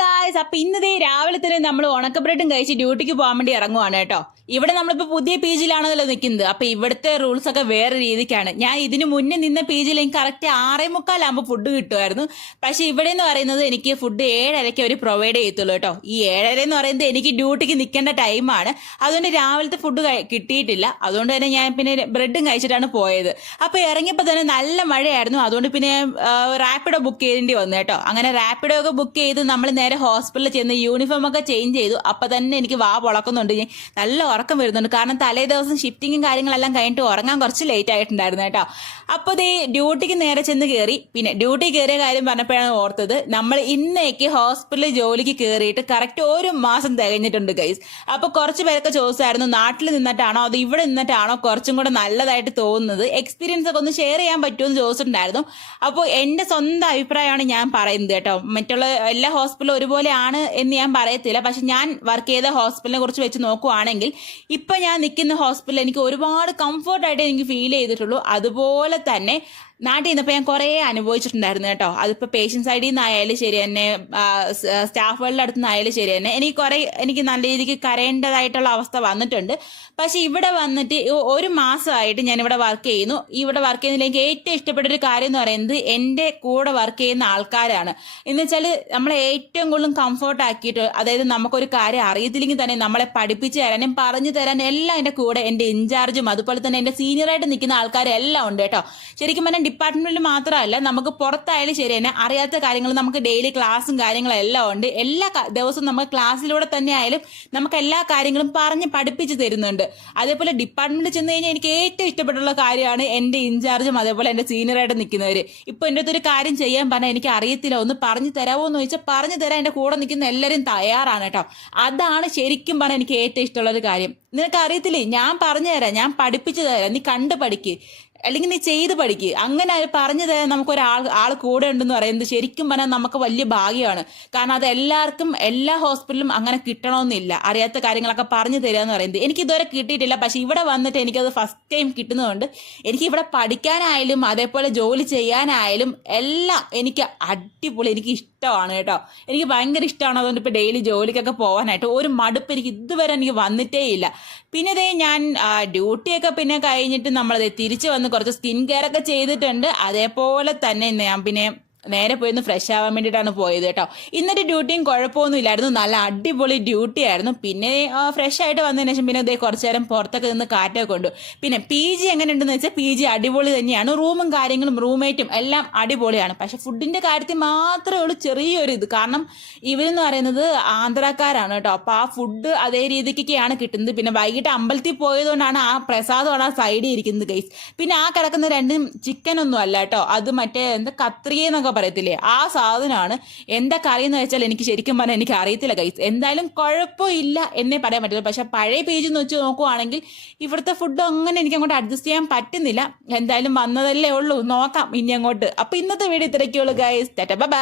Guys അപ്പൊ ഇന്നതേ രാവിലെ തന്നെ നമ്മൾ ഉണക്ക ബ്രെഡും കഴിച്ച് ഡ്യൂട്ടിക്ക് പോകാൻ വേണ്ടി ഇറങ്ങുവാണ് കേട്ടോ. ഇവിടെ നമ്മളിപ്പോ പുതിയ പി ജിയിലാണല്ലോ നിൽക്കുന്നത് അപ്പൊ ഇവിടുത്തെ റൂൾസ് ഒക്കെ വേറെ രീതിക്കാണ്. ഞാൻ ഇതിനു മുന്നേ നിന്ന പി ജിയിൽ എനിക്ക് കറക്റ്റ് ആറേ മുക്കാലാകുമ്പോൾ ഫുഡ് കിട്ടുമായിരുന്നു. പക്ഷെ ഇവിടെ എന്ന് പറയുന്നത് എനിക്ക് ഫുഡ് ഏഴരയ്ക്ക് അവർ പ്രൊവൈഡ് ചെയ്യത്തുള്ളൂ കേട്ടോ. ഈ ഏഴര എന്ന് പറയുന്നത് എനിക്ക് ഡ്യൂട്ടിക്ക് നിൽക്കേണ്ട ടൈമാണ് അതുകൊണ്ട് രാവിലത്തെ ഫുഡ് കിട്ടിയിട്ടില്ല. അതുകൊണ്ട് തന്നെ ഞാൻ പിന്നെ ബ്രെഡും കഴിച്ചിട്ടാണ് പോയത്. അപ്പൊ ഇറങ്ങിയപ്പോൾ തന്നെ നല്ല മഴയായിരുന്നു. അതുകൊണ്ട് പിന്നെ റാപ്പിഡോ ബുക്ക് ചെയ്യേണ്ടി വന്നു കേട്ടോ. അങ്ങനെ റാപ്പിഡോ ഒക്കെ ബുക്ക് ചെയ്ത് നമ്മൾ നേരെ ഹോസ്പിറ്റലിൽ ചെന്ന് യൂണിഫോം ഒക്കെ ചേഞ്ച് ചെയ്തു. അപ്പൊ തന്നെ എനിക്ക് വാ പൊളക്കുന്നുണ്ട്. നല്ല ഉറക്കം വരുന്നുണ്ട്. കാരണം തലേ ദിവസം ഷിഫ്റ്റിങ്ങും കാര്യങ്ങളെല്ലാം കഴിഞ്ഞിട്ട് ഉറങ്ങാൻ കുറച്ച് ലേറ്റ് ആയിട്ടുണ്ടായിരുന്നു കേട്ടോ. അപ്പോൾ ദേ ഡ്യൂട്ടിക്ക് നേരെ ചെന്ന് കയറി പിന്നെ ഡ്യൂട്ടി കയറിയ കാര്യം പറഞ്ഞപ്പോഴാണ് ഓർത്തത്. നമ്മൾ ഇന്നേക്ക് ഹോസ്പിറ്റലിൽ ജോലിക്ക് കയറിയിട്ട് കറക്റ്റ് ഒരു മാസം തികഞ്ഞിട്ടുണ്ട് ഗൈസ് അപ്പോൾ കുറച്ച് പേരൊക്കെ ചോദിച്ചായിരുന്നു നാട്ടിൽ നിന്നിട്ടാണോ അത് ഇവിടെ നിന്നിട്ടാണോ കുറച്ചും കൂടെ നല്ലതായിട്ട് തോന്നുന്നത്? എക്സ്പീരിയൻസ് ഒക്കെ ഒന്ന് ഷെയർ ചെയ്യാൻ പറ്റുമെന്ന് ചോദിച്ചിട്ടുണ്ടായിരുന്നു. അപ്പോൾ എന്റെ സ്വന്തം അഭിപ്രായമാണ് ഞാൻ പറയുന്നത് കേട്ടോ. മറ്റുള്ള എല്ലാ ഹോസ്പിറ്റലും ഒരുപോലെയാണ് എന്ന് ഞാൻ പറയത്തില്ല. പക്ഷെ ഞാൻ വർക്ക് ചെയ്ത ഹോസ്പിറ്റലിനെ കുറിച്ച് വെച്ച് നോക്കുവാണെങ്കിൽ ഇപ്പം ഞാൻ നിൽക്കുന്ന ഹോസ്പിറ്റലിൽ എനിക്ക് ഒരുപാട് കംഫർട്ടായിട്ട് എനിക്ക് ഫീൽ ചെയ്തിട്ടുള്ളൂ. അതുപോലെ തന്നെ നാട്ടിൽ നിന്നപ്പോൾ ഞാൻ കുറേ അനുഭവിച്ചിട്ടുണ്ടായിരുന്നു കേട്ടോ. അതിപ്പോൾ ഐ സൈഡിൽ നിന്നായാലും ശരി തന്നെ സ്റ്റാഫുകളുടെ അടുത്ത് നിന്നായാലും ശരി തന്നെ എനിക്ക് കുറേ എനിക്ക് നല്ല രീതിക്ക് കരയേണ്ടതായിട്ടുള്ള അവസ്ഥ വന്നിട്ടുണ്ട്. പക്ഷെ ഇവിടെ വന്നിട്ട് ഒരു മാസമായിട്ട് ഞാൻ ഇവിടെ വർക്ക് ചെയ്യുന്നു. ഇവിടെ വർക്ക് ചെയ്യുന്നതിൽ എനിക്ക് ഏറ്റവും ഇഷ്ടപ്പെട്ട ഒരു കാര്യം എന്ന് പറയുന്നത് എന്റെ കൂടെ വർക്ക് ചെയ്യുന്ന ആൾക്കാരാണ്. എന്ന് വെച്ചാൽ നമ്മളെ ഏറ്റവും കൂടുതലും കംഫർട്ട് ആക്കിയിട്ട് അതായത് നമുക്കൊരു കാര്യം അറിയത്തില്ലെങ്കിൽ തന്നെ നമ്മളെ പഠിപ്പിച്ചു തരാനും പറഞ്ഞു തരാനും എല്ലാം എന്റെ കൂടെ എന്റെ ഇൻചാർജും അതുപോലെ തന്നെ എന്റെ സീനിയറായിട്ട് നിൽക്കുന്ന ആൾക്കാരെല്ലാം ഉണ്ട് കേട്ടോ. ശരിക്കും പറഞ്ഞാൽ ഡിപ്പാർട്ട്മെന്റിൽ മാത്രമല്ല നമുക്ക് പുറത്തായാലും ശരി തന്നെ അറിയാത്ത കാര്യങ്ങൾ നമുക്ക് ഡെയിലി ക്ലാസ്സും കാര്യങ്ങളും എല്ലാം ഉണ്ട്. എല്ലാ ദിവസവും നമുക്ക് ക്ലാസ്സിലൂടെ തന്നെ ആയാലും നമുക്ക് എല്ലാ കാര്യങ്ങളും പറഞ്ഞ് പഠിപ്പിച്ച് തരുന്നുണ്ട്. അതേപോലെ ഡിപ്പാർട്ട്മെന്റിൽ ചെന്ന് കഴിഞ്ഞാൽ എനിക്ക് ഏറ്റവും ഇഷ്ടപ്പെട്ടുള്ള കാര്യമാണ് എന്റെ ഇൻചാർജും അതേപോലെ എന്റെ സീനിയറായിട്ട് നിൽക്കുന്നവർ ഇപ്പോൾ എന്റെ അടുത്ത് ഒരു കാര്യം ചെയ്യാൻ പറഞ്ഞാൽ എനിക്ക് അറിയത്തില്ല ഒന്ന് പറഞ്ഞു തരാമോ എന്ന് ചോദിച്ചാൽ പറഞ്ഞു തരാൻ എന്റെ കൂടെ നിൽക്കുന്ന എല്ലാവരും തയ്യാറാണ് കേട്ടോ. അതാണ് ശരിക്കും പറഞ്ഞാൽ എനിക്ക് ഏറ്റവും ഇഷ്ടമുള്ള ഒരു കാര്യം. നിനക്ക് അറിയത്തില്ലേ? ഞാൻ പറഞ്ഞു തരാം ഞാൻ പഠിപ്പിച്ചു തരാം നീ കണ്ട് പഠിക്ക് അല്ലെങ്കിൽ നീ ചെയ്ത് പഠിക്ക്. അങ്ങനെ പറഞ്ഞു തരാൻ നമുക്ക് ഒരാൾ ആൾ കൂടെ ഉണ്ടെന്ന് പറയുന്നത് ശരിക്കും പറഞ്ഞാൽ നമുക്ക് വലിയ ഭാഗ്യമാണ്. കാരണം അത് എല്ലാവർക്കും എല്ലാ ഹോസ്പിറ്റലും അങ്ങനെ കിട്ടണമെന്നില്ല. അറിയാത്ത കാര്യങ്ങളൊക്കെ പറഞ്ഞു തരിക എന്ന് പറയുന്നത്. എനിക്ക് ഇതുവരെ കിട്ടിയിട്ടില്ല. പക്ഷെ ഇവിടെ വന്നിട്ട് എനിക്കത് ഫസ്റ്റ് ടൈം കിട്ടുന്നതുകൊണ്ട് എനിക്ക് ഇവിടെ പഠിക്കാനായാലും അതേപോലെ ജോലി ചെയ്യാനായാലും എല്ലാം എനിക്ക് അടിപൊളി എനിക്ക് ഇഷ്ടമാണ് കേട്ടോ. എനിക്ക് ഭയങ്കര ഇഷ്ടമാണ് അതുകൊണ്ട് ഇപ്പോൾ ഡെയിലി ജോലിക്കൊക്കെ പോകാനായിട്ട്. ഒരു മടുപ്പ് എനിക്ക് ഇതുവരെ എനിക്ക് വന്നിട്ടേ ഇല്ല. പിന്നെ ഇതേ ഞാൻ ഡ്യൂട്ടിയൊക്കെ പിന്നെ കഴിഞ്ഞിട്ട് നമ്മളത് തിരിച്ചു വന്ന് കുറച്ച് സ്കിൻ കെയർ ഒക്കെ ചെയ്തിട്ടുണ്ട്. അതേപോലെ തന്നെ ഞാൻ പിന്നെ നേരെ പോയി ഒന്ന് ഫ്രഷ് ആവാൻ വേണ്ടിയിട്ടാണ് പോയത് കേട്ടോ. ഇന്നത്തെ ഡ്യൂട്ടിയും കുഴപ്പമൊന്നും ഇല്ലായിരുന്നു. നല്ല അടിപൊളി ഡ്യൂട്ടി ആയിരുന്നു. പിന്നെ ഫ്രഷ് ആയിട്ട് വന്നതിന് ശേഷം പിന്നെ ഇതേ കുറച്ച് നേരം പുറത്തൊക്കെ നിന്ന് കാറ്റൊക്കെ കൊണ്ടു പിന്നെ പി ജി എങ്ങനെയുണ്ടെന്ന് വെച്ചാൽ പി ജി അടിപൊളി തന്നെയാണ്. റൂമും കാര്യങ്ങളും റൂംമേറ്റും എല്ലാം അടിപൊളിയാണ്. പക്ഷെ ഫുഡിന്റെ കാര്യത്തിൽ മാത്രമേ ഉള്ളൂ ചെറിയൊരു ഇത്. കാരണം ഇവരെന്ന് പറയുന്നത് ആന്ധ്രാക്കാരാണ് കേട്ടോ. അപ്പോൾ ആ ഫുഡ് അതേ രീതിക്കൊക്കെയാണ് കിട്ടുന്നത്. പിന്നെ വൈകിട്ട് അമ്പലത്തിൽ പോയതുകൊണ്ടാണ് ആ പ്രസാദമാണ് ആ സൈഡിൽ ഇരിക്കുന്നത് ഗൈസ് പിന്നെ ആ കിടക്കുന്ന രണ്ടും ചിക്കൻ ഒന്നും അല്ല കേട്ടോ. അത് മറ്റേ എന്താ കത്രിക എന്നൊക്കെ പറയത്തില്ലേ? ആ സാധനമാണ് എന്താ കറി എന്ന് വെച്ചാൽ എനിക്ക് ശരിക്കും പറഞ്ഞാൽ എനിക്ക് അറിയത്തില്ല ഗൈസ് എന്തായാലും കുഴപ്പമില്ല എന്നെ പറയാൻ പറ്റില്ല പക്ഷെ പഴയ പേജ് എന്ന് വെച്ച് നോക്കുവാണെങ്കിൽ ഇവിടുത്തെ ഫുഡ് അങ്ങനെ എനിക്ക് അങ്ങോട്ട് അഡ്ജസ്റ്റ് ചെയ്യാൻ പറ്റുന്നില്ല. എന്തായാലും വന്നതല്ലേ ഉള്ളൂ. നോക്കാം ഇനി അങ്ങോട്ട്. അപ്പൊ ഇന്നത്തെ വീഡിയോ ഇത്രയ്ക്കുള്ളൂ ഗൈസ് ബൈ